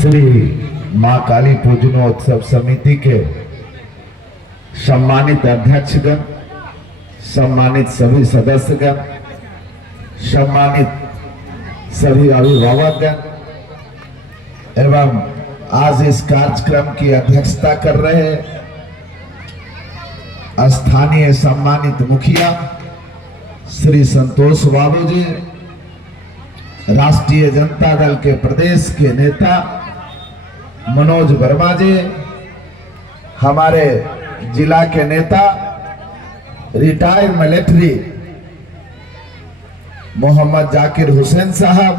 श्री मां काली पूजनोत्सव समिति के सम्मानित अध्यक्षगण, सम्मानित सभी सदस्यगण, सम्मानित सभी अभिभावकगण एवं आज इस कार्यक्रम की अध्यक्षता कर रहे स्थानीय सम्मानित मुखिया श्री संतोष बाबू जी, राष्ट्रीय जनता दल के प्रदेश के नेता मनोज वर्मा जी, हमारे जिला के नेता रिटायर्ड मिलिट्री मोहम्मद जाकिर हुसैन साहब,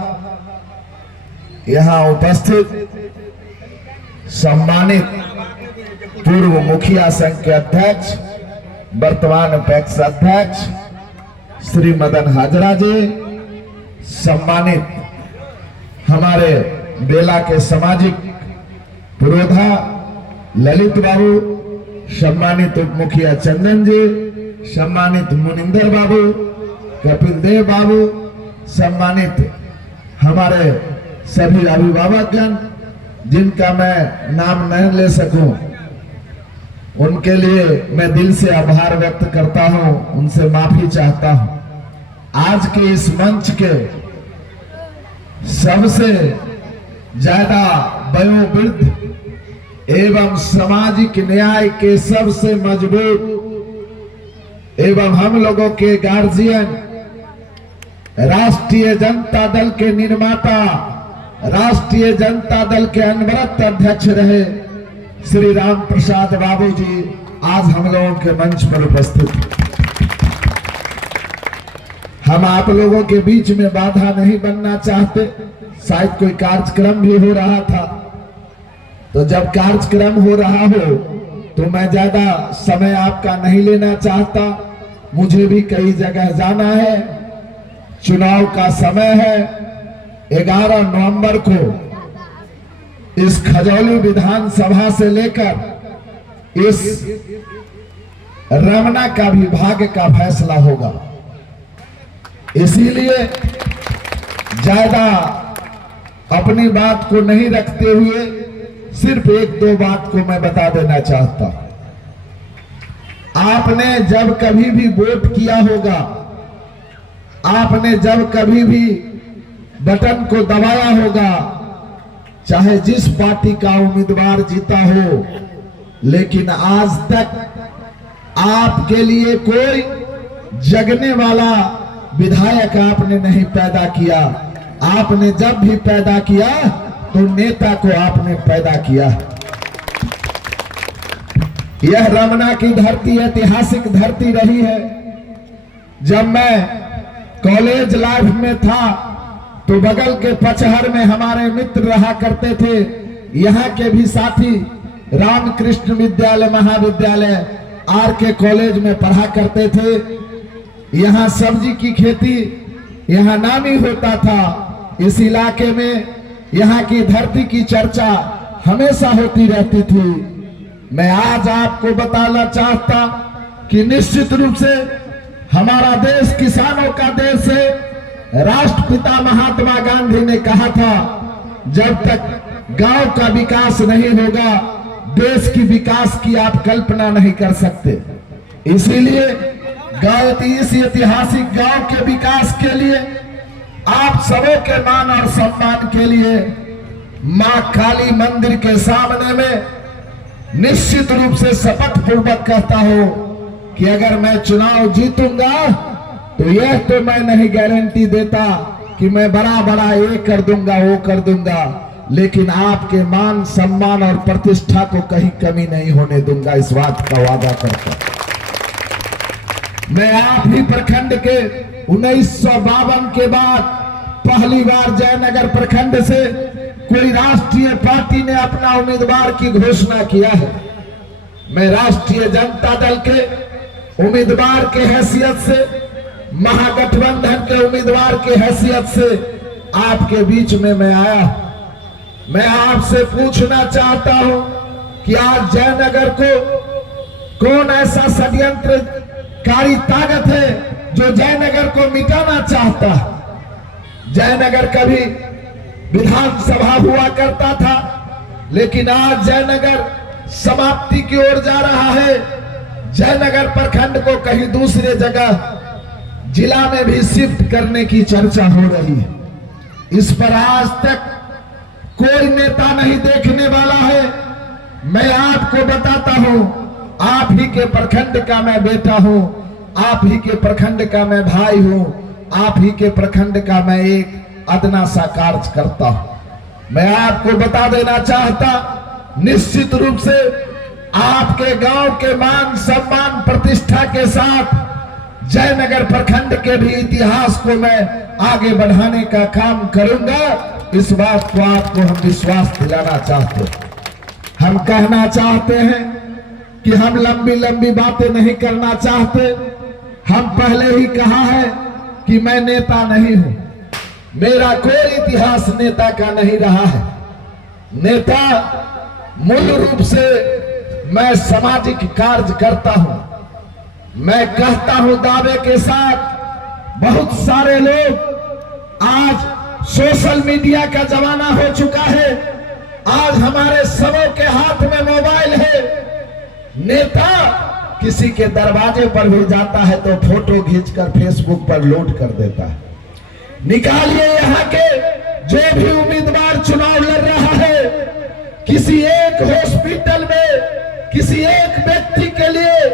यहां उपस्थित सम्मानित पूर्व मुखिया संघ के अध्यक्ष वर्तमान पैक्स अध्यक्ष श्री मदन हाजरा जी, सम्मानित हमारे बेला के सामाजिक पुरोधा ललित बाबू, सम्मानित उप मुखिया चंदन जी, सम्मानित मुनिंदर बाबू, कपिल देव बाबू, सम्मानित हमारे सभी अभिभावकगण जिनका मैं नाम नहीं ले सकूं, उनके लिए मैं दिल से आभार व्यक्त करता हूं, उनसे माफी चाहता हूं। आज के इस मंच के सबसे ज्यादा वयोवृद्ध एवं सामाजिक न्याय के सबसे मजबूत एवं हम लोगों के गार्जियन, राष्ट्रीय जनता दल के निर्माता, राष्ट्रीय जनता दल के अनवरत अध्यक्ष रहे श्री राम प्रसाद बाबू जी आज हम लोगों के मंच पर उपस्थित। हम आप लोगों के बीच में बाधा नहीं बनना चाहते। शायद कोई कार्यक्रम भी हो रहा था, तो जब कार्यक्रम हो रहा हो तो मैं ज्यादा समय आपका नहीं लेना चाहता। मुझे भी कई जगह जाना है, चुनाव का समय है। 11 नवंबर को इस खजौली विधानसभा से लेकर इस रमना का भी भाग्य का फैसला होगा। इसीलिए ज्यादा अपनी बात को नहीं रखते हुए सिर्फ एक दो बात को मैं बता देना चाहता हूं। आपने जब कभी भी वोट किया होगा, आपने जब कभी भी बटन को दबाया होगा, चाहे जिस पार्टी का उम्मीदवार जीता हो, लेकिन आज तक आपके लिए कोई जगने वाला विधायक आपने नहीं पैदा किया। आपने जब भी पैदा किया तो नेता को आपने पैदा किया। यह रमना की धरती ऐतिहासिक धरती रही है। जब मैं कॉलेज लाइफ में था तो बगल के पचहर में हमारे मित्र रहा करते थे। यहाँ के भी साथी रामकृष्ण विद्यालय महाविद्यालय RK कॉलेज में पढ़ा करते थे। यहाँ सब्जी की खेती यहाँ नामी होता था। इस इलाके में यहाँ की धरती की चर्चा हमेशा होती रहती थी। मैं आज आपको बताना चाहता कि निश्चित रूप से हमारा देश किसानों का देश है। राष्ट्रपिता महात्मा गांधी ने कहा था, जब तक गांव का विकास नहीं होगा, देश की विकास की आप कल्पना नहीं कर सकते। इसीलिए इस ऐतिहासिक गांव के विकास के लिए, आप सबों के मान और सम्मान के लिए मां काली मंदिर के सामने में निश्चित रूप से शपथ पूर्वक कहता हूं कि अगर मैं चुनाव जीतूंगा तो यह तो मैं नहीं गारंटी देता कि मैं बड़ा बड़ा ये कर दूंगा वो कर दूंगा, लेकिन आपके मान सम्मान और प्रतिष्ठा को कहीं कमी नहीं होने दूंगा। इस बात का वादा करता हूं। मैं आप ही प्रखंड के 1952 के बाद पहली बार जयनगर प्रखंड से कोई राष्ट्रीय पार्टी ने अपना उम्मीदवार की घोषणा किया है। मैं राष्ट्रीय जनता दल के उम्मीदवार के हैसियत से, महागठबंधन के उम्मीदवार के हैसियत से आपके बीच में मैं आया। मैं आपसे पूछना चाहता हूं कि आज जयनगर को कौन ऐसा षड्यंत्रकारी ताकत है जो जयनगर को मिटाना चाहता है। जयनगर कभी विधानसभा हुआ करता था, लेकिन आज जयनगर समाप्ति की ओर जा रहा है। जयनगर प्रखंड को कहीं दूसरे जगह जिला में भी शिफ्ट करने की चर्चा हो रही है। इस पर आज तक कोई नेता नहीं देखने वाला है। मैं आपको बताता हूं, आप ही के प्रखंड का मैं बेटा हूं, आप ही के प्रखंड का मैं भाई हूं, आप ही के प्रखंड का मैं एक अदना सा कार्य करता हूं। मैं आपको बता देना चाहता, निश्चित रूप से आपके गांव के मान सम्मान प्रतिष्ठा के साथ जयनगर प्रखंड के भी इतिहास को मैं आगे बढ़ाने का काम करूंगा। इस बात को आपको हम विश्वास दिलाना चाहते हैं। हम कहना चाहते हैं कि हम लंबी लंबी बातें नहीं करना चाहते। हम पहले ही कहा है कि मैं नेता नहीं हूं, मेरा कोई इतिहास नेता का नहीं रहा है। नेता मूल रूप से मैं सामाजिक कार्य करता हूं। मैं कहता हूं दावे के साथ, बहुत सारे लोग, आज सोशल मीडिया का जमाना हो चुका है, आज हमारे सबों के हाथ में मोबाइल है। नेता किसी के दरवाजे पर भी जाता है तो फोटो खींचकर फेसबुक पर लोड कर देता है। निकालिए यहाँ के जो भी उम्मीदवार चुनाव लड़ रहा है, किसी एक हॉस्पिटल में किसी एक व्यक्ति के लिए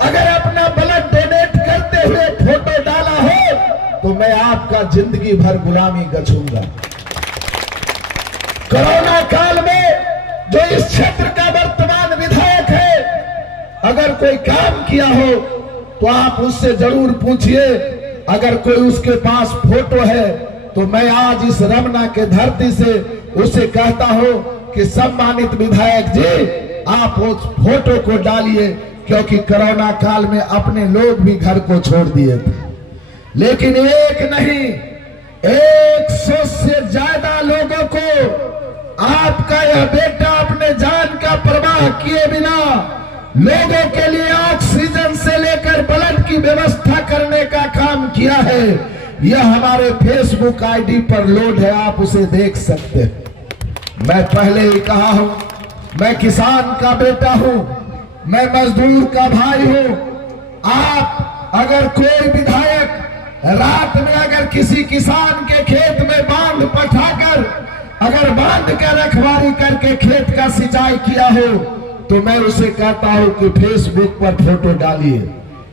अगर अपना ब्लड डोनेट करते हुए फोटो डाला हो तो मैं आपका जिंदगी भर गुलामी गछूंगा। कोरोना काल में जो इस क्षेत्र का वर्तमान विधायक है, अगर कोई काम किया हो तो आप उससे जरूर पूछिए। अगर कोई उसके पास फोटो है तो मैं आज इस रमना के धरती से उसे कहता हूं कि सम्मानित विधायक जी, आप उस फोटो को डालिए, क्योंकि कोरोना काल में अपने लोग भी घर को छोड़ दिए थे। लेकिन एक नहीं, 100 से ज्यादा लोगों को आपका यह बेटा अपने जान का परवाह किए बिना लोगों के लिए ऑक्सीजन से लेकर ब्लड की व्यवस्था करने का काम किया है। यह हमारे फेसबुक आईडी पर लोड है, आप उसे देख सकते हैं। मैं पहले ही कहा हूं, मैं किसान का बेटा हूं, मैं मजदूर का भाई हूं। आप अगर कोई विधायक रात में अगर किसी किसान के खेत में बांध पठाकर अगर बांध कर रखवारी करके खेत का सिंचाई किया हो तो मैं उसे कहता हूं कि फेसबुक पर फोटो डालिए।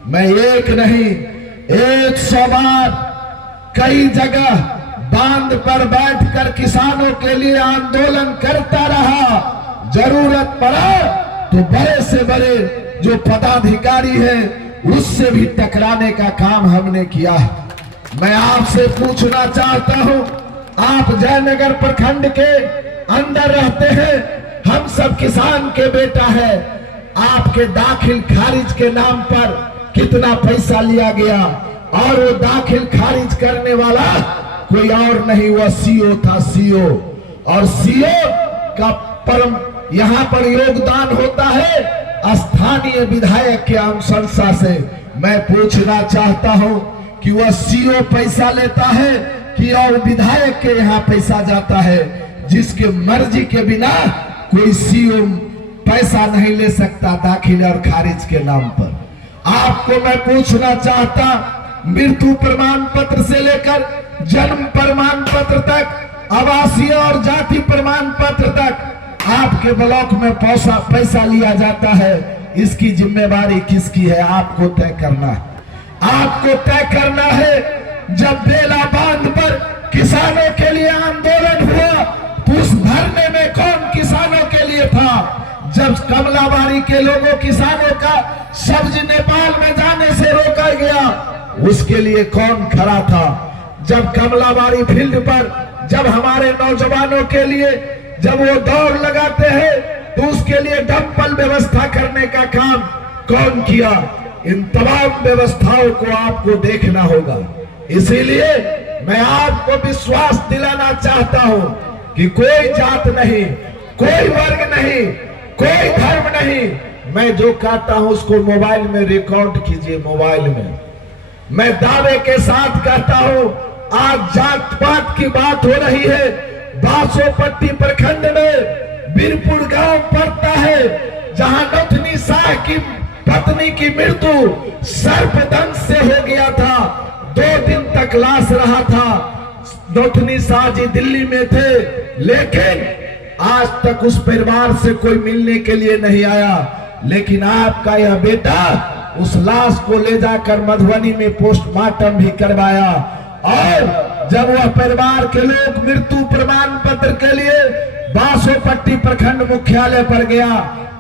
मैं एक नहीं, 100 बार कई जगह बांध पर बैठकर किसानों के लिए आंदोलन करता रहा। जरूरत पड़ा तो बड़े से बड़े जो पदाधिकारी है उससे भी टकराने का काम हमने किया है। मैं आपसे पूछना चाहता हूं, आप जयनगर प्रखंड के अंदर रहते हैं, हम सब किसान के बेटा है। आपके दाखिल खारिज के नाम पर कितना पैसा लिया गया, और वो दाखिल खारिज करने वाला कोई और नहीं, वह सीओ था, सीओ। और सीओ का परम यहाँ पर योगदान होता है स्थानीय विधायक के अनुशंसा से। मैं पूछना चाहता हूं कि वह सीओ पैसा लेता है कि और विधायक के यहाँ पैसा जाता है, जिसके मर्जी के बिना कोई सीओ पैसा नहीं ले सकता दाखिल और खारिज के नाम पर। आपको मैं पूछना चाहता, मृत्यु प्रमाण पत्र से लेकर जन्म प्रमाण पत्र तक, आवासीय और जाति प्रमाण पत्र तक आपके ब्लॉक में पैसा लिया जाता है। इसकी जिम्मेवारी किसकी है? आपको तय करना है। आपको तय करना है। जब बेला बांध पर किसानों के लिए आंदोलन हुआ तो उस धरने में कौन किसानों के लिए था? जब कमलाबाड़ी के लोगों किसानों का सब्जी नेपाल में जाने से रोका गया, उसके लिए कौन खड़ा था? जब कमलाबाड़ी फील्ड पर जब हमारे नौजवानों के लिए जब वो दौड़ लगाते हैं तो उसके लिए डंपल व्यवस्था करने का काम कौन किया? इन तमाम व्यवस्थाओं को आपको देखना होगा। इसीलिए मैं आपको विश्वास दिलाना चाहता हूं कि कोई जात नहीं, कोई वर्ग नहीं, कोई धर्म नहीं। मैं जो कहता हूं उसको मोबाइल में रिकॉर्ड कीजिए। मोबाइल में मैं दावे के साथ कहता हूं, आज जात पात की बात हो रही है। बासोपट्टी प्रखंड में बीरपुर है जहां नौतनी शाह की पत्नी की मृत्यु सर्पदंश से हो गया था। 2 दिन तक लाश रहा था। नौतनी शाह जी दिल्ली में थे, लेकिन आज तक उस परिवार से कोई मिलने के लिए नहीं आया। लेकिन आपका यह बेटा उस लाश को ले जाकर मधुबनी में पोस्टमार्टम भी करवाया, और जब वह परिवार के लोग मृत्यु प्रमाण पत्र के लिए बासोपट्टी प्रखंड मुख्यालय पर गया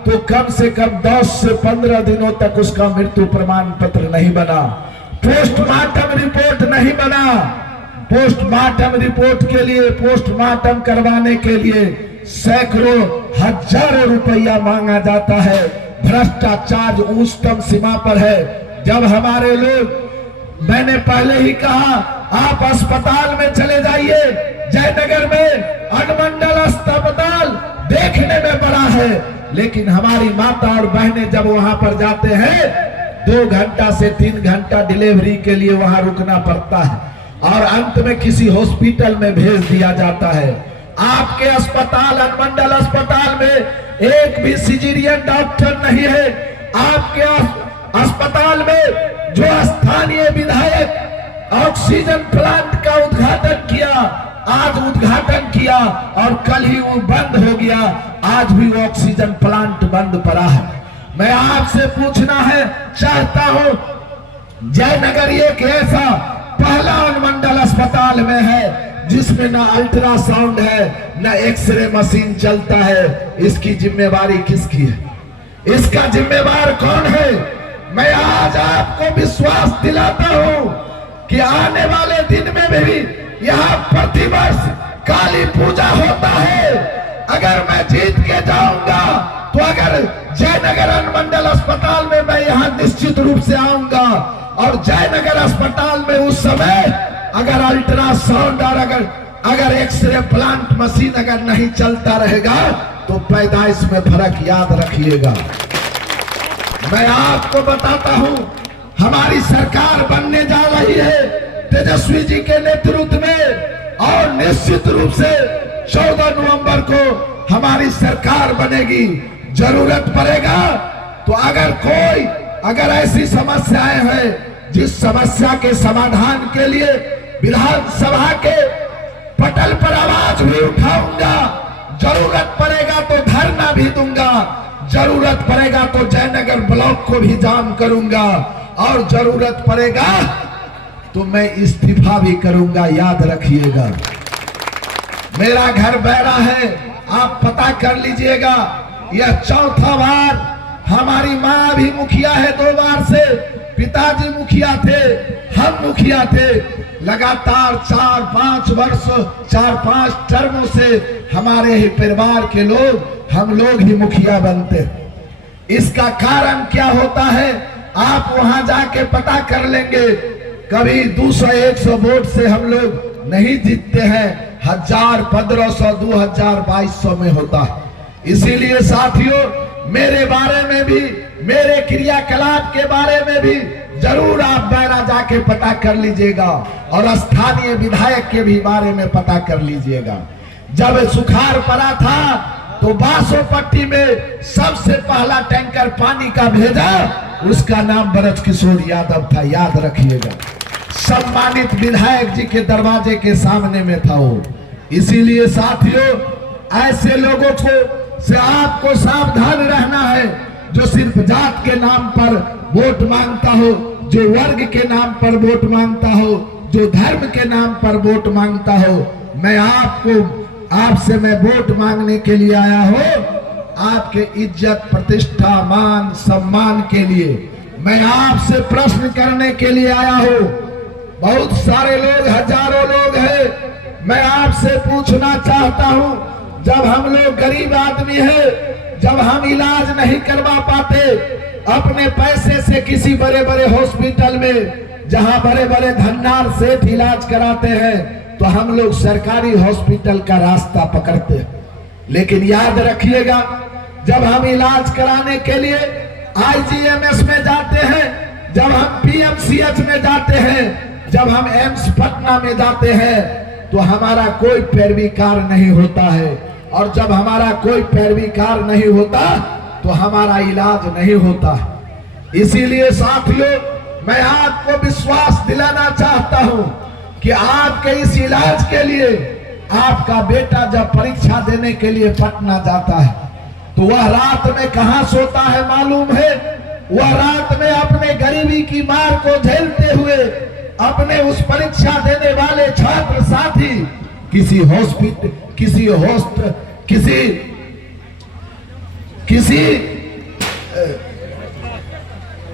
तो कम से कम 10 से 15 दिनों तक उसका मृत्यु प्रमाण पत्र नहीं बना, पोस्टमार्टम रिपोर्ट नहीं बना। पोस्टमार्टम रिपोर्ट के लिए, पोस्टमार्टम करवाने के लिए सैकड़ों हजारों रुपया मांगा जाता है। भ्रष्टाचार उच्चतम सीमा पर है। जब हमारे लोग, मैंने पहले ही कहा, आप अस्पताल में चले जाइए, जयनगर में अनुमंडल अस्पताल देखने में बड़ा है, लेकिन हमारी माता और बहनें जब वहां पर जाते हैं 2 घंटा से 3 घंटा डिलीवरी के लिए वहां रुकना पड़ता है, और अंत में किसी हॉस्पिटल में भेज दिया जाता है। आपके अस्पताल, अनुमंडल अस्पताल में एक भी सिजेरियन डॉक्टर नहीं है। आपके अस्पताल में जो स्थानीय विधायक ऑक्सीजन प्लांट का उद्घाटन किया, आज उद्घाटन किया और कल ही वो बंद हो गया, आज भी वो ऑक्सीजन प्लांट बंद पड़ा है। मैं आपसे पूछना है चाहता हूं, जयनगर एक ऐसा पहला अनुमंडल अस्पताल में है जिसमें ना अल्ट्रासाउंड है, ना एक्सरे मशीन चलता है। इसकी जिम्मेवारी किसकी है? इसका जिम्मेवार कौन है? मैं आज आपको विश्वास दिलाता हूं कि आने वाले दिन में भी यहाँ प्रतिवर्ष काली पूजा होता है। अगर मैं जीत के जाऊंगा तो अगर जयनगर अनुमंडल अस्पताल में मैं यहाँ निश्चित रूप से आऊंगा, और जयनगर अस्पताल में उस समय अगर अल्ट्रासाउंड और अगर एक्सरे प्लांट मशीन अगर नहीं चलता रहेगा तो पैदाइश में फर्क याद रखिएगा। मैं आपको बताता हूं, हमारी सरकार बनने जा रही है तेजस्वी जी के नेतृत्व में, और निश्चित रूप से 14 नवंबर को हमारी सरकार बनेगी। जरूरत पड़ेगा तो अगर ऐसी समस्याएं हैं जिस समस्या के समाधान के लिए विधानसभा के पटल पर आवाज भी उठाऊंगा, जरूरत पड़ेगा तो धरना भी दूंगा, जरूरत पड़ेगा तो जयनगर ब्लॉक को भी जाम करूंगा, और जरूरत पड़ेगा तो मैं इस्तीफा भी करूंगा। याद रखिएगा, मेरा घर बैरा है, आप पता कर लीजिएगा। यह 4था बार, हमारी माँ भी मुखिया है 2 बार से, पिताजी मुखिया थे, हम मुखिया थे। लगातार 4-5 वर्ष, 4-5 टर्मों से हमारे ही परिवार के लोग, हम लोग ही मुखिया बनते। इसका कारण क्या होता है आप वहां जाके पता कर लेंगे। कभी 200-100 वोट से हम लोग नहीं जीतते हैं, 1000, 1500, 2000, 2200 में होता है। इसीलिए साथियों, मेरे बारे में भी, मेरे क्रियाकलाप के बारे में भी जरूर आप बैरा जाके पता कर लीजिएगा, और स्थानीय विधायक के भी बारे में पता कर लीजिएगा। जब सुखाड़ पड़ा था तो बासोपट्टी में सबसे पहला टैंकर पानी का भेजा, उसका नाम ब्रजकिशोर यादव था। याद रखिएगा, सम्मानित विधायक जी के दरवाजे के सामने में था वो। इसीलिए साथियों, ऐसे लोगों को से आपको सावधान रहना है जो सिर्फ जात के नाम पर वोट मांगता हो, जो वर्ग के नाम पर वोट मांगता हो, जो धर्म के नाम पर वोट मांगता हो। मैं आपसे मैं वोट मांगने के लिए आया हूं, आपके इज्जत, प्रतिष्ठा, मान, सम्मान के लिए। मैं आपसे प्रश्न करने के लिए आया हूं। बहुत सारे लोग, हजारों लोग हैं। मैं आपसे पूछना चाहता हूं, जब हम लोग गरीब आदमी हैं, जब हम इलाज नहीं करवा पाते अपने पैसे से किसी बड़े बड़े हॉस्पिटल में, जहां बड़े बड़े धनदार सेठ इलाज कराते हैं, तो हम लोग सरकारी हॉस्पिटल का रास्ता पकड़ते हैं। लेकिन याद रखिएगा, जब हम इलाज कराने के लिए IGMS में जाते हैं, जब हम PMCH में जाते हैं, जब हम एम्स पटना में जाते हैं, तो हमारा कोई पैरवीकार नहीं होता है। और जब हमारा कोई पैरवीकार नहीं होता तो हमारा इलाज नहीं होता। इसीलिए साथियों, मैं आपको विश्वास दिलाना चाहता हूं कि आपके इस इलाज के लिए आपका बेटा जब परीक्षा देने के लिए पटना जाता है तो वह रात में कहां सोता है मालूम है? वह रात में अपने गरीबी की मार को झेलते हुए अपने उस परीक्षा देने वाले छात्र साथी किसी हॉस्पिटल, किसी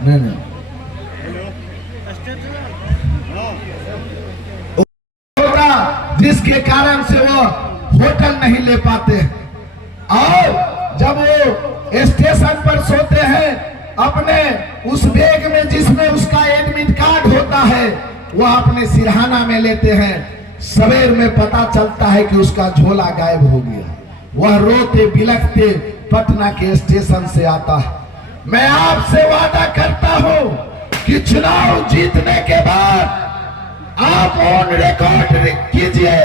नहीं जिसके कारण से वो होटल नहीं ले पाते हैं, और जब वो स्टेशन पर सोते हैं अपने उस बैग में जिसमें उसका एडमिट कार्ड होता है वो अपने सिरहाना में लेते हैं। सवेर में पता चलता है कि उसका झोला गायब हो गया। वह रोते बिलखते पटना के स्टेशन से आता है। मैं आपसे वादा करता हूं कि चुनाव जीतने के बाद आप ऑन रिकॉर्ड कीजिए,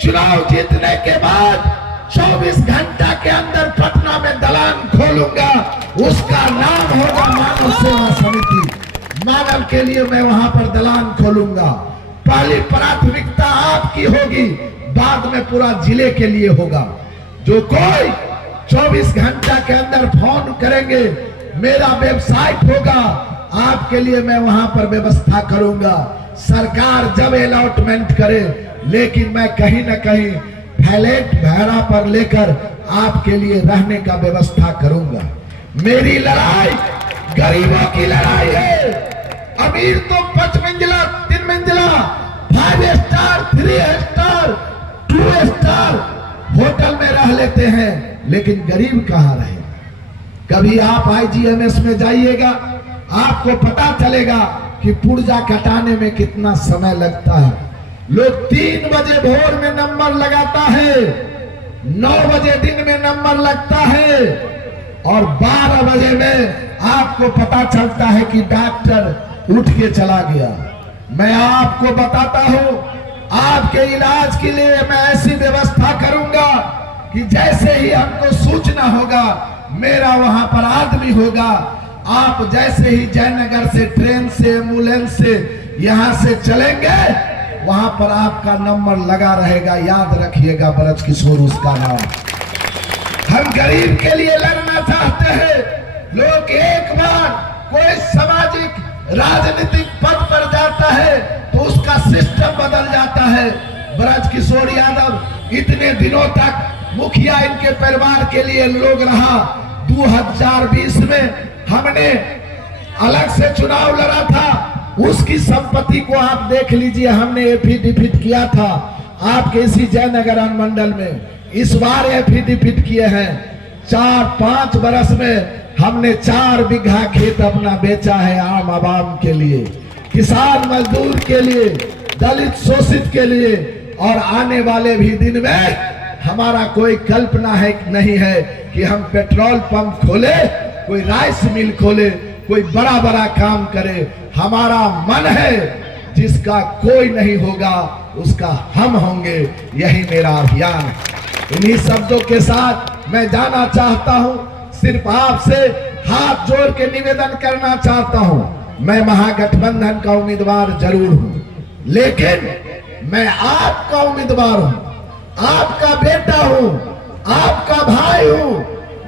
चुनाव जीतने के बाद 24 घंटा के अंदर पटना में दलान खोलूंगा, उसका नाम होगा मानव सेवा समिति। मानव के लिए मैं वहां पर दलान खोलूंगा। पहली प्राथमिकता आपकी होगी, बाद में पूरा जिले के लिए होगा। जो कोई 24 घंटा के अंदर फोन करेंगे, मेरा वेबसाइट होगा, आपके लिए मैं वहां पर व्यवस्था करूंगा। सरकार जब अलॉटमेंट करे, लेकिन मैं कहीं न कहीं फ्लैट भाड़ा पर लेकर आपके लिए रहने का व्यवस्था करूंगा। मेरी लड़ाई गरीबों की लड़ाई है। अमीर तो 5 मंजिला, 3 मंजिला, 5 स्टार, 3 स्टार, 2 स्टार होटल में रह लेते हैं, लेकिन गरीब कहां रहेगा? कभी आप IGMS में जाइएगा, आपको पता चलेगा कि पुर्जा कटाने में कितना समय लगता है। लोग 3 बजे भोर में नंबर लगाता है, 9 बजे दिन में नंबर लगता है, और 12 बजे में आपको पता चलता है कि डॉक्टर उठ के चला गया। मैं आपको बताता हूं, आपके इलाज के लिए मैं ऐसी व्यवस्था करूंगा कि जैसे ही हमको सूचना होगा, मेरा वहां पर आदमी होगा। आप जैसे ही जयनगर से ट्रेन से, एम्बुलेंस से यहां से चलेंगे, वहां पर आपका नंबर लगा रहेगा। याद रखिएगा, ब्रज किशोर उसका नाम। हम गरीब के लिए लड़ना चाहते हैं। लोग एक बार कोई सामाजिक राजनीतिक पद पर जाता है तो उसका सिस्टम बदल जाता है। ब्रज किशोर यादव इतने दिनों तक मुखिया इनके परिवार के लिए लोग रहा। 2020 में हमने अलग से चुनाव लड़ा था, उसकी संपत्ति को आप देख लीजिए, हमने एफिडेविट किया था आपके इसी जयनगर अनुमंडल में। इस बार एफिडेविट किए हैं। 4-5 बरस में हमने 4 बीघा खेत अपना बेचा है आम आवाम के लिए, किसान मजदूर के लिए, दलित शोषित के लिए। और आने वाले भी दिन में हमारा कोई कल्पना है नहीं है कि हम पेट्रोल पंप खोले, कोई राइस मिल खोले, कोई बड़ा बड़ा काम करे। हमारा मन है जिसका कोई नहीं होगा उसका हम होंगे, यही मेरा अभियान है। इन्हीं शब्दों के साथ मैं जाना चाहता हूं। सिर्फ आपसे हाथ जोड़ के निवेदन करना चाहता हूं, मैं महागठबंधन का उम्मीदवार जरूर हूं, लेकिन मैं आपका उम्मीदवार हूं, आपका बेटा हूं, आपका भाई हूं।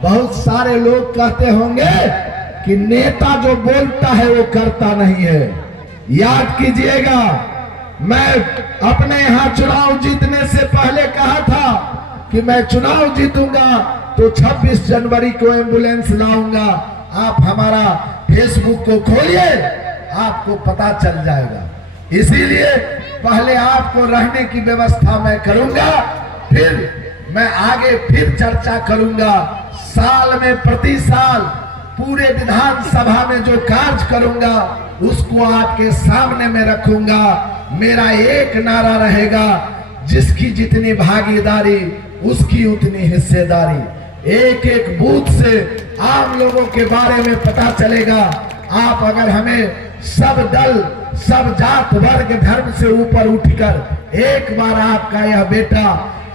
बहुत सारे लोग कहते होंगे कि नेता जो बोलता है वो करता नहीं है। याद कीजिएगा, मैं अपने यहां चुनाव जीतने से पहले कहा था कि मैं चुनाव जीतूंगा तो 26 जनवरी को एम्बुलेंस लाऊंगा। आप हमारा फेसबुक को खोलिए, आपको पता चल जाएगा। इसीलिए पहले आपको रहने की व्यवस्था मैं करूंगा, फिर मैं आगे फिर चर्चा करूंगा। साल में प्रति साल पूरे विधानसभा में जो कार्य करूंगा उसको आपके सामने में रखूंगा। मेरा एक नारा रहेगा, जिसकी जितनी भागीदारी उसकी उतनी हिस्सेदारी। एक एक बूथ से आम लोगों के बारे में पता चलेगा। आप अगर हमें सब दल, सब जात, वर्ग, धर्म से ऊपर उठकर एक बार आपका यह बेटा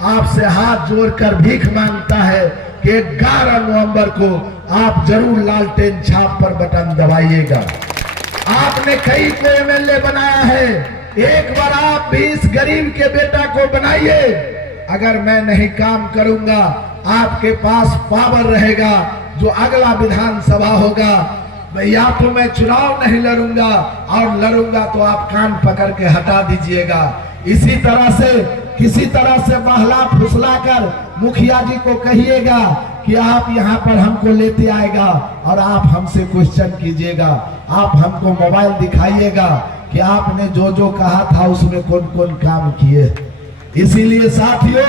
आपसे हाथ जोड़कर भीख मांगता है कि 11 नवंबर को आप जरूर लालटेन छाप पर बटन दबाइएगा। आपने कई को एमएलए बनाया है, एक बार आप भी इस गरीब के बेटा को बनाइए। अगर मैं नहीं काम करूंगा, आपके पास पावर रहेगा, जो अगला विधानसभा होगा या तो मैं चुनाव नहीं लड़ूंगा, और लड़ूंगा तो आप कान पकड़ के हटा दीजिएगा। इसी तरह से किसी तरह से बहला फुसला कर मुखिया जी को कहिएगा कि आप यहाँ पर हमको लेते आएगा और आप हमसे क्वेश्चन कीजिएगा, आप हमको मोबाइल दिखाइएगा कि आपने जो जो कहा था उसमें कौन कौन काम किए। इसीलिए साथियों,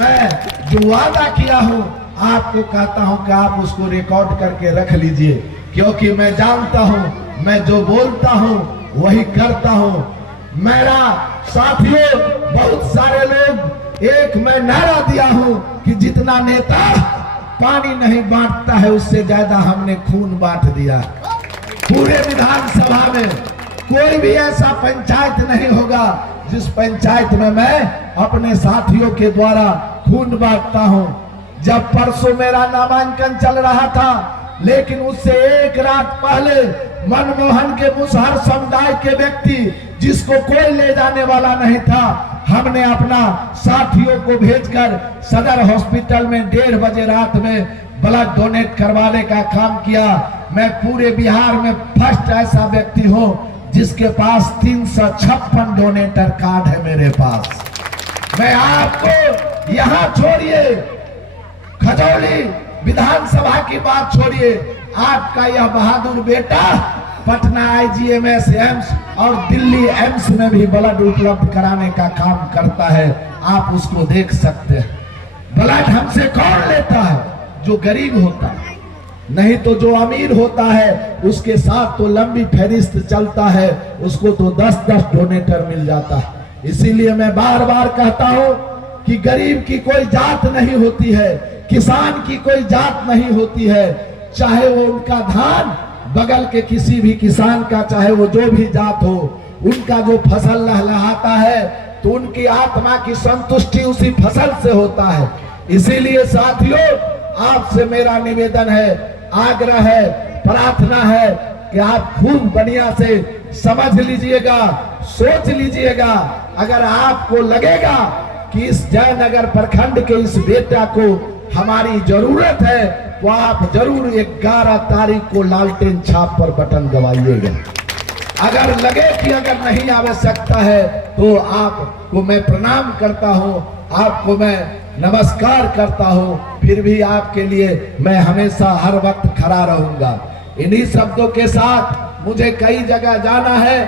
मैं जो वादा किया हूँ आपको कहता हूँ कि आप उसको रिकॉर्ड करके रख लीजिए, क्योंकि मैं जानता हूँ मैं जो बोलता हूँ वही करता हूँ। मेरा साथियों, बहुत सारे लोग, एक मैं नारा दिया हूँ कि जितना नेता पानी नहीं बांटता है उससे ज्यादा हमने खून बांट दिया। पूरे विधानसभा में कोई भी ऐसा पंचायत नहीं होगा जिस पंचायत में मैं अपने साथियों के द्वारा खून बांटता हूँ। जब परसों मेरा नामांकन चल रहा था, लेकिन उससे एक रात पहले मनमोहन के मुसहर समुदाय के व्यक्ति, जिसको कोई ले जाने वाला नहीं था, हमने अपना साथियों को भेजकर सदर हॉस्पिटल में 1:30 बजे रात में ब्लड डोनेट करवाने का काम किया। मैं पूरे बिहार में फर्स्ट ऐसा व्यक्ति हूँ जिसके पास 356 डोनेटर कार्ड है मेरे पास। मैं आपको यहाँ छोड़िए, खजौली विधानसभा की बात छोड़िए, आपका यह बहादुर बेटा पटना आईजीएमएस एम्स और दिल्ली एम्स में भी ब्लड उपलब्ध कराने का काम करता है। आप उसको देख सकते हैं। ब्लड हमसे कौन लेता है? जो गरीब होता है, नहीं तो जो अमीर होता है उसके साथ तो लंबी फहरिस्त चलता है, उसको तो 10-10 डोनेटर मिल जाता है। इसीलिए मैं बार बार कहता हूं कि गरीब की कोई जात नहीं होती है, किसान की कोई जात नहीं होती है, चाहे वो उनका धान बगल के किसी भी किसान का, चाहे वो जो भी जात हो, उनका जो फसल लहलहाता है तो उनकी आत्मा की संतुष्टि उसी फसल से होता है। इसीलिए साथियों, आपसे मेरा निवेदन है, आग्रह है, प्रार्थना है कि आप खूब बढ़िया से समझ लीजिएगा, सोच लीजिएगा। अगर आपको लगेगा कि इस जयनगर प्रखंड के इस बेटा को हमारी जरूरत है, तो आप जरूर 11 तारीख को लालटेन छाप पर बटन दबाइएगा। अगर लगे कि अगर नहीं आवश्यकता है तो आपको मैं प्रणाम करता हूं, आपको मैं नमस्कार करता हूं, फिर भी आपके लिए मैं हमेशा हर वक्त खड़ा रहूंगा। इन्हीं शब्दों के साथ मुझे कई जगह जाना है,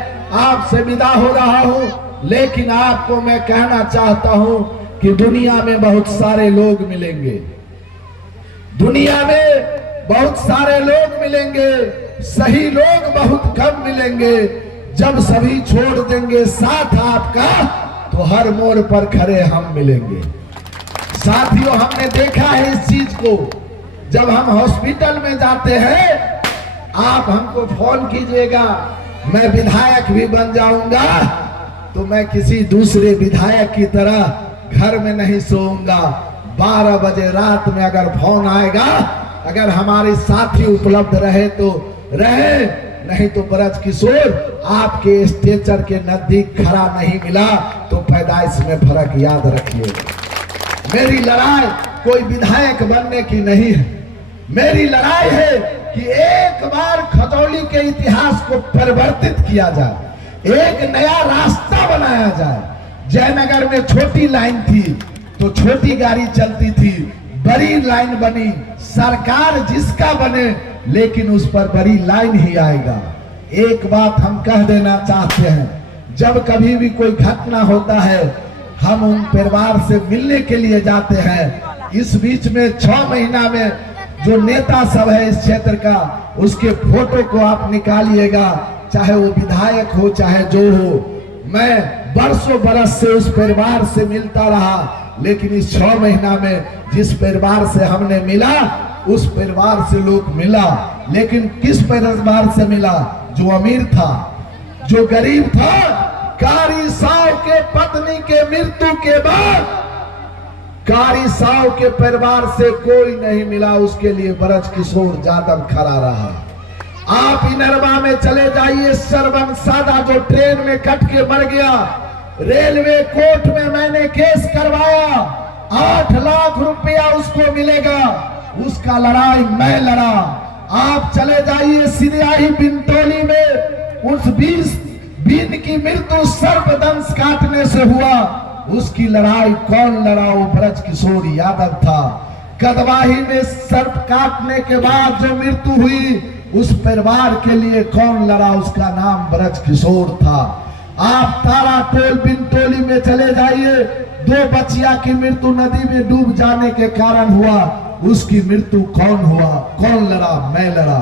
आपसे विदा हो रहा हूं, लेकिन आपको मैं कहना चाहता हूं कि दुनिया में बहुत सारे लोग मिलेंगे, दुनिया में बहुत सारे लोग मिलेंगे, सही लोग बहुत कम मिलेंगे। जब सभी छोड़ देंगे साथ आपका, तो हर मोड़ पर खड़े हम मिलेंगे। साथियों, हमने देखा है इस चीज को, जब हम हॉस्पिटल में जाते हैं, आप हमको फोन कीजिएगा, मैं विधायक भी बन जाऊंगा तो मैं किसी दूसरे विधायक की तरह घर में नहीं सोऊंगा। 12 बजे रात में अगर फोन आएगा, अगर हमारे साथी उपलब्ध रहे तो रहे, नहीं तो ब्रज किशोर आपके स्टेचर के नजदीक खड़ा नहीं मिला तो पैदाइश में फर्क याद रखिएगा। मेरी लड़ाई कोई विधायक बनने की नहीं है, मेरी लड़ाई है कि एक बार खजौली के इतिहास को परिवर्तित किया जाए, एक नया रास्ता बनाया जाए। जयनगर में छोटी लाइन थी तो छोटी गाड़ी चलती थी, बड़ी लाइन बनी, सरकार जिसका बने लेकिन उस पर बड़ी लाइन ही आएगा। एक बात हम कह देना चाहते हैं, जब कभी भी कोई घटना होता है, हम उन परिवार से मिलने के लिए जाते हैं। इस बीच में 6 महीना में जो नेता सब है इस क्षेत्र का, उसके फोटो को आप निकालिएगा, चाहे वो विधायक हो चाहे जो हो। मैं बरसों बरस से उस परिवार से मिलता रहा, लेकिन इस 6 महीना में जिस परिवार से हमने मिला, उस परिवार से लोग मिला, लेकिन किस परिवार से मिला? जो अमीर था, जो गरीब था। कारी साहब के पत्नी के मृत्यु के बाद कारी साव के परिवार से कोई नहीं मिला, उसके लिए ब्रज किशोर यादव खड़ा रहा। आप इनरवा में चले जाइए, सरवन सादा जो ट्रेन में कट के मर गया, रेलवे कोर्ट में मैंने केस करवाया, 8 लाख रुपया उसको मिलेगा, उसका लड़ाई मैं लड़ा। आप चले जाइए सिरियाही बिनटोली में, उस 20 बीन की मृत्यु सर्पदंश काटने से हुआ, उसकी लड़ाई कौन लड़ा? वो ब्रज किशोर यादव था। कदवाही में सर्प काटने के बाद जो मृत्यु हुई, उस परिवार के लिए कौन लड़ा? उसका नाम ब्रज किशोर था। आप तारा टोल बिनटोली में चले जाइए, 2 बच्चिया की मृत्यु नदी में डूब जाने के कारण हुआ, उसकी मृत्यु कौन हुआ? कौन लड़ा? मैं लड़ा।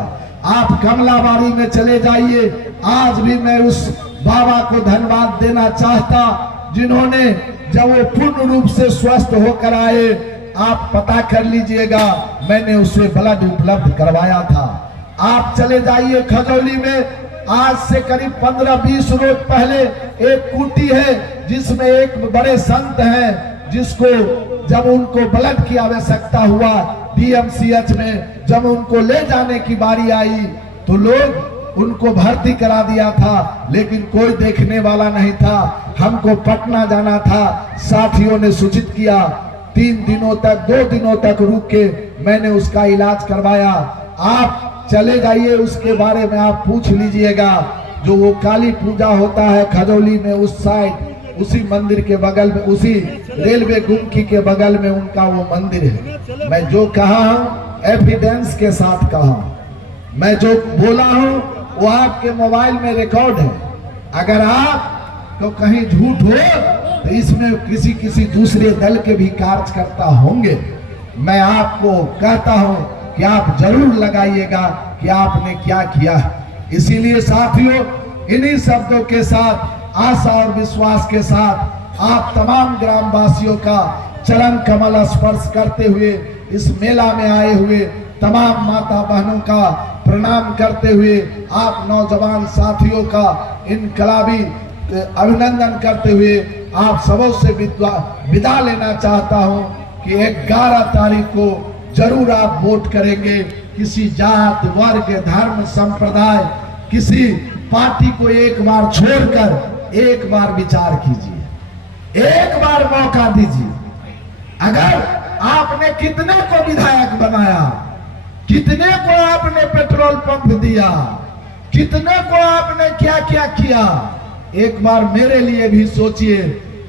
आप कमलाबाड़ी में चले जाइए, आज भी मैं उस बाबा को धन्यवाद देना चाहता जिन्होंने जब वो पूर्ण रूप से स्वस्थ होकर आए, आप पता कर लीजिएगा, मैंने उसे ब्लड उपलब्ध करवाया था। आप चले जाइए खजौली में, आज से करीब 15-20 रोज पहले एक कुटी है जिसमें एक बड़े संत हैं, जिसको जब उनको ब्लड की आवश्यकता हुआ DMCH में, जब उनको ले जाने की बारी आई तो लोग उनको भर्ती करा दिया था, लेकिन कोई देखने वाला नहीं था। हमको पटना जाना था, साथियों ने सूचित किया, 3 दिनों तक 2 दिनों तक रुक के मैंने उसका इलाज करवाया। आप चले जाइए, उसके बारे में आप पूछ लीजिएगा। जो वो काली पूजा होता है खजौली में, उस साइड उसी मंदिर के बगल में, उसी रेलवे गुमकी के बगल में उनका वो मंदिर है। मैं जो कहा हूँ एविडेंस के साथ कहा हूँ, मैं जो बोला हूँ वो आपके मोबाइल में रिकॉर्ड है। अगर आप तो कहीं झूठ हो तो इसमें किसी दूसरे दल के भी कार्यकर्ता होंगे। मैं आपको कहता हूं कि आप जरूर लगाइएगा कि आपने क्या किया है। इसीलिए साथियों, इन्हीं शब्दों के साथ, आशा और विश्वास के साथ आप तमाम ग्रामवासियों का चरण कमल स्पर्श करते हुए, इस मेला में आए हुए तमाम माता बहनों का प्रणाम करते हुए, आप नौजवान साथियों का इनकलाबी अभिनंदन करते हुए आप सबों से विदा लेना चाहता हूं कि 11 तारीख को जरूर आप वोट करेंगे। किसी जात, वर्ग, धर्म, संप्रदाय, किसी पार्टी को एक बार छोड़कर एक बार विचार कीजिए, एक बार मौका दीजिए। अगर आपने कितने को विधायक बनाया, कितने को आपने पेट्रोल पंप दिया, कितने को आपने क्या क्या किया, एक बार मेरे लिए भी सोचिए।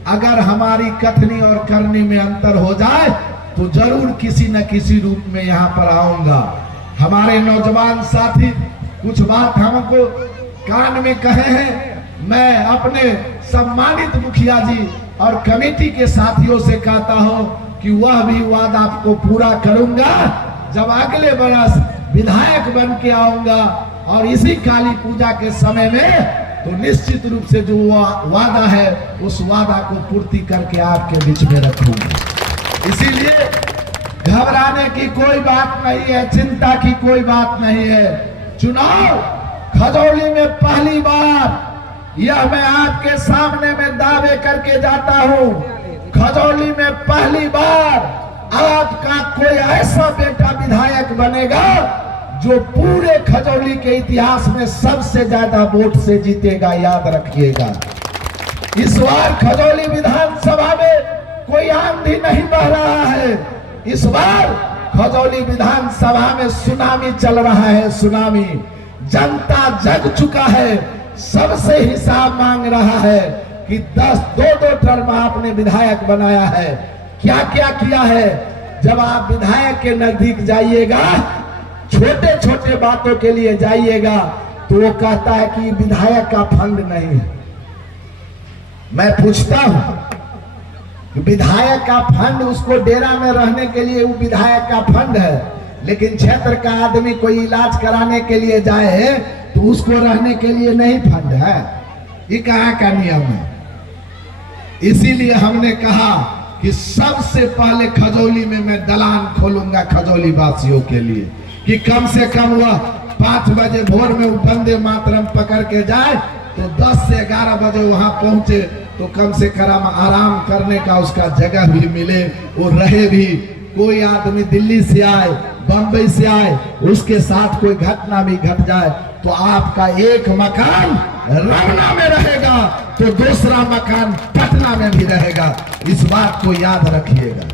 अगर हमारी कथनी और करनी में अंतर हो जाए तो जरूर किसी न किसी रूप में यहाँ पर आऊंगा। हमारे नौजवान साथी कुछ बात हमको कान में कहे हैं, मैं अपने सम्मानित मुखिया जी और कमेटी के साथियों से कहता हूं कि वह भी वादा आपको पूरा करूंगा जब अगले बरस विधायक बन के आऊंगा, और इसी काली पूजा के समय में तो निश्चित रूप से जो वादा है उस वादा को पूर्ति करके आपके बीच में रखूंगा। इसीलिए घबराने की कोई बात नहीं है, चिंता की कोई बात नहीं है। चुनाव खजौली में पहली बार, यह मैं आपके सामने में दावे करके जाता हूं, खजौली में पहली बार आपका कोई ऐसा बेटा विधायक बनेगा जो पूरे खजौली के इतिहास में सबसे ज्यादा वोट से जीतेगा, याद रखिएगा। इस बार खजौली विधानसभा में कोई आंधी नहीं बह रहा है, इस बार खजौली विधानसभा में सुनामी चल रहा है, सुनामी। जनता जग चुका है, सबसे हिसाब मांग रहा है कि 2 टर्म आपने विधायक बनाया है, क्या क्या किया है। जब आप विधायक के नजदीक जाइएगा, छोटे छोटे बातों के लिए जाइएगा तो वो कहता है कि विधायक का फंड नहीं है। मैं पूछता हूं, विधायक का फंड, उसको डेरा में रहने के लिए वो विधायक का फंड है, लेकिन क्षेत्र का आदमी कोई इलाज कराने के लिए जाए तो उसको रहने के लिए नहीं फंड है। ये कहाँ का नियम है? इसीलिए हमने कहा कि सबसे पहले खजौली में मैं दलान खोलूंगा खजौली वासियों के लिए, कि कम से कम वह 5 बजे भोर में वंदे मातरम पकड़ के जाए तो 10 से 11 बजे वहां पहुंचे तो कम से कम आराम करने का उसका जगह भी मिले, वो रहे भी। कोई आदमी दिल्ली से आए, बंबई से आए, उसके साथ कोई घटना भी घट जाए तो आपका एक मकान रमना में रहेगा तो दूसरा मकान पटना में भी रहेगा। इस बात को याद रखिएगा।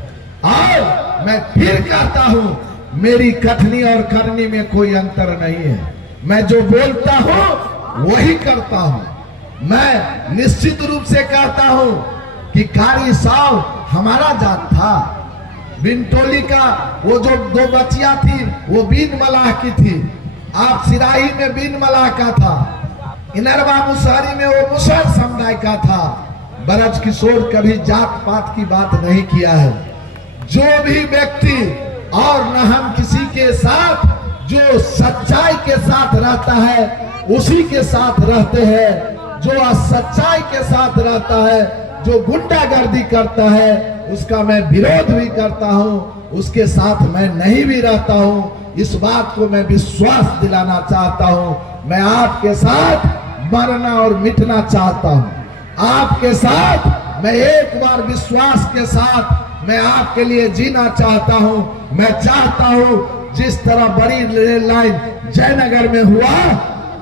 और मैं फिर कहता हूं, मेरी कथनी और करनी में कोई अंतर नहीं है। मैं जो बोलता हूं वही करता हूं। मैं निश्चित रूप से कहता हूं कि कारी साहब हमारा जात था। बिनटोली का वो जो 2 बच्चियां थी वो बीन मलाह की थी। आप सिराही में बीन मलाह का था। इनरवा मुसहरी में वो मुसहर समुदाय का था। ब्रज किशोर कभी जात पात की बात नहीं किया है। जो भी व्यक्ति और न हम किसी के साथ जो सच्चाई के साथ रहता है उसी के साथ रहते हैं। जो असच्चाई के साथ रहता है, जो गुंडागर्दी करता है, उसका मैं विरोध भी करता हूं, उसके साथ मैं नहीं भी रहता हूं। इस बात को मैं विश्वास दिलाना चाहता हूं। मैं आपके साथ मरना और मिटना चाहता हूं। आपके साथ मैं एक बार विश्वास के साथ मैं आपके लिए जीना चाहता हूं। मैं चाहता हूं जिस तरह बड़ी रेल लाइन जयनगर में हुआ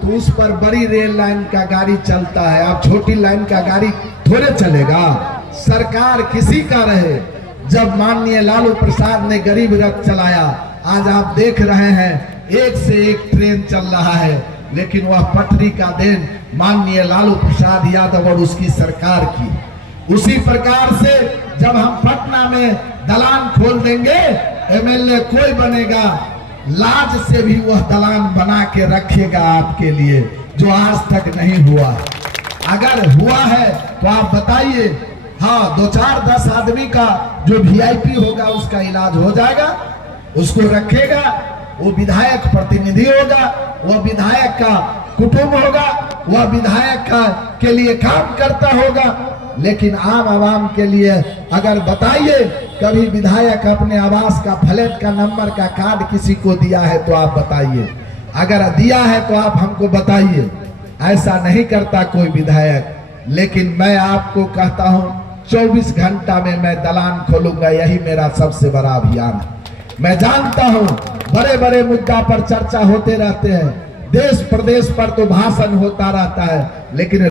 तो उस पर बड़ी रेल लाइन का गाड़ी चलता है। अब छोटी लाइन का गाड़ी थोड़े चलेगा। सरकार किसी का रहे। जब माननीय लालू प्रसाद ने गरीब रथ चलाया, आज आप देख रहे हैं एक से एक ट्रेन चल रहा है, लेकिन वह पटरी का देन माननीय लालू प्रसाद यादव और उसकी सरकार की। उसी प्रकार से जब हम पटना में दलान खोल देंगे, एमएलए कोई बनेगा, लाज से भी वह दलान बना के रखेगा आपके लिए, जो आज तक नहीं हुआ। अगर हुआ है तो आप बताइए। हाँ, 2-4-10 आदमी का जो वीआईपी होगा उसका इलाज हो जाएगा, उसको रखेगा। वो विधायक प्रतिनिधि होगा, वह विधायक का कुटुंब होगा, वह विधायक का के लिए काम करता होगा। लेकिन आम आवाम के लिए अगर बताइए कभी विधायक अपने आवास का फ्लैट का नंबर का कार्ड किसी को दिया है तो आप बताइए। अगर दिया है तो आप हमको बताइए। ऐसा नहीं करता कोई विधायक। लेकिन मैं आपको कहता हूं 24 घंटा में मैं दलान खोलूंगा। यही मेरा सबसे बड़ा अभियान है। मैं जानता हूं बड़े बड़े मुद्दा पर चर्चा होते रहते हैं, देश प्रदेश पर तो भाषण होता रहता है, लेकिन